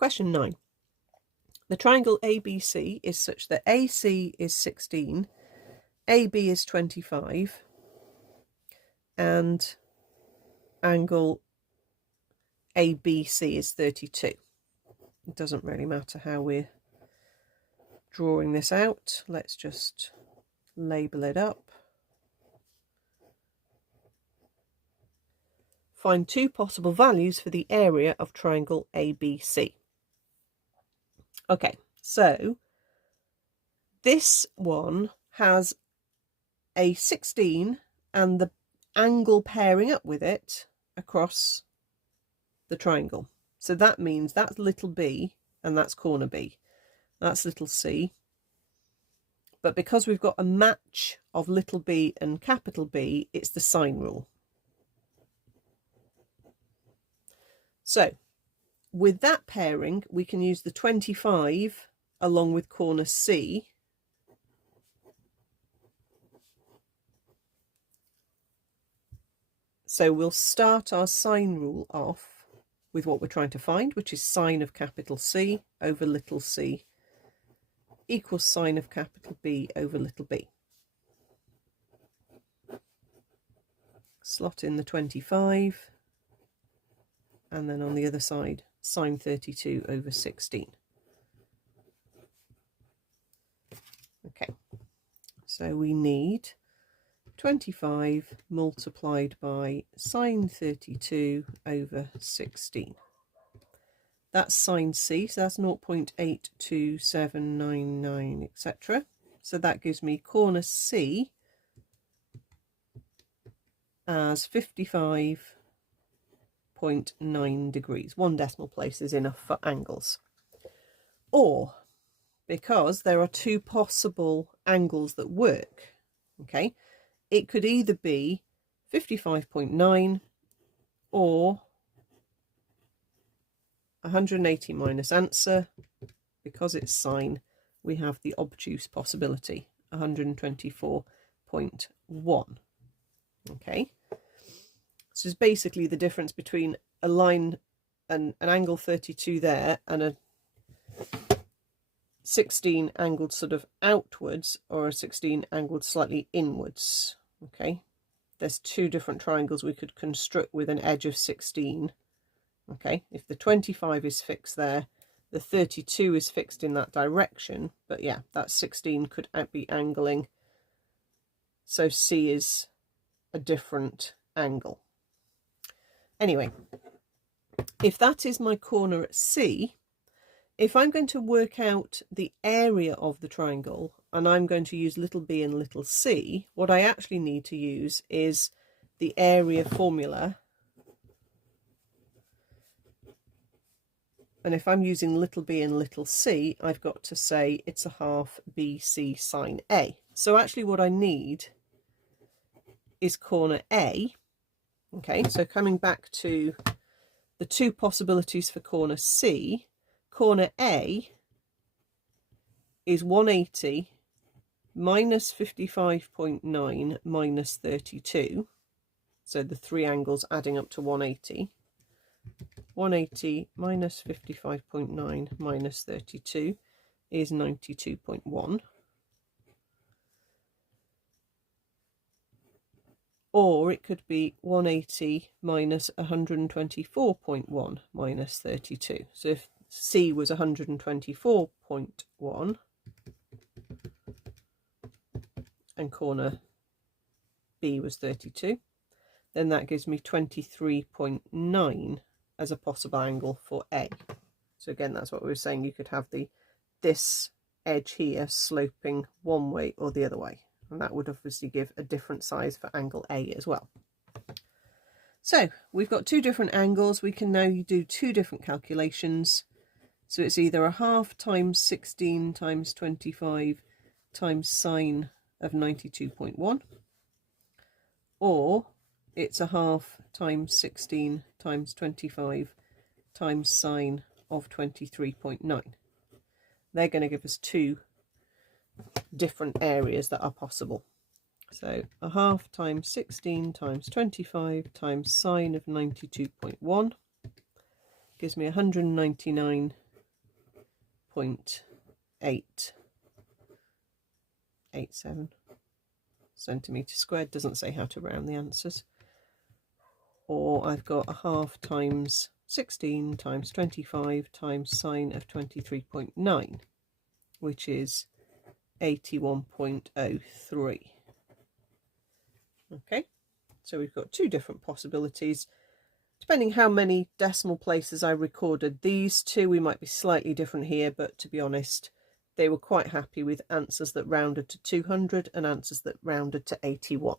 Question 9. The triangle ABC is such that AC is 16, AB is 25, and angle ABC is 32. It doesn't really matter how we're drawing this out. Let's just label it up. Find two possible values for the area of triangle ABC. Okay, so this one has a 16 and the angle pairing up with it across the triangle. So that means that's little b and that's corner B. That's little c. But because we've got a match of little b and capital B, it's the sine rule. So with that pairing, we can use the 25 along with corner C. So we'll start our sine rule off with what we're trying to find, which is sine of capital C over little c equals sine of capital B over little b. Slot in the 25, and then on the other side, sine 32 over 16. Okay, so we need 25 multiplied by sine 32 over 16. That's sine C, so that's 0.82799, etc. So that gives me corner C as 55.9 degrees. 1 decimal place is enough for angles. Or, because there are two possible angles that work, okay, it could either be 55.9 or 180 minus answer. Because it's sine, we have the obtuse possibility, 124.1. Okay, this is basically the difference between a line and an angle 32 there and a 16 angled sort of outwards or a 16 angled slightly inwards. Okay, there's two different triangles we could construct with an edge of 16. Okay, if the 25 is fixed there, the 32 is fixed in that direction, but yeah, that 16 could be angling, so C is a different angle. Anyway, if that is my corner at C, if I'm going to work out the area of the triangle and I'm going to use little b and little c, what I actually need to use is the area formula. And if I'm using little b and little c, I've got to say it's a half BC sine A. So actually what I need is corner A. Okay, so coming back to the two possibilities for corner C, corner A is 180 minus 55.9 minus 32. So the three angles adding up to 180. 180 minus 55.9 minus 32 is 92.1. Or it could be 180 minus 124.1 minus 32. So if C was 124.1 and corner B was 32, then that gives me 23.9 as a possible angle for A. So again, that's what we were saying. You could have this edge here sloping one way or the other way. And that would obviously give a different size for angle A as well. So we've got two different angles. We can now do two different calculations. So it's either a half times 16 times 25 times sine of 92.1, or it's a half times 16 times 25 times sine of 23.9. They're going to give us two different areas that are possible. So a half times 16 times 25 times sine of 92.1 gives me 199 0.887 centimetre squared. Doesn't say how to round the answers. Or I've got a half times 16 times 25 times sine of 23.9, which is 81.03. Okay, so we've got two different possibilities. Depending how many decimal places I recorded these two, we might be slightly different here, but to be honest, they were quite happy with answers that rounded to 200 and answers that rounded to 81.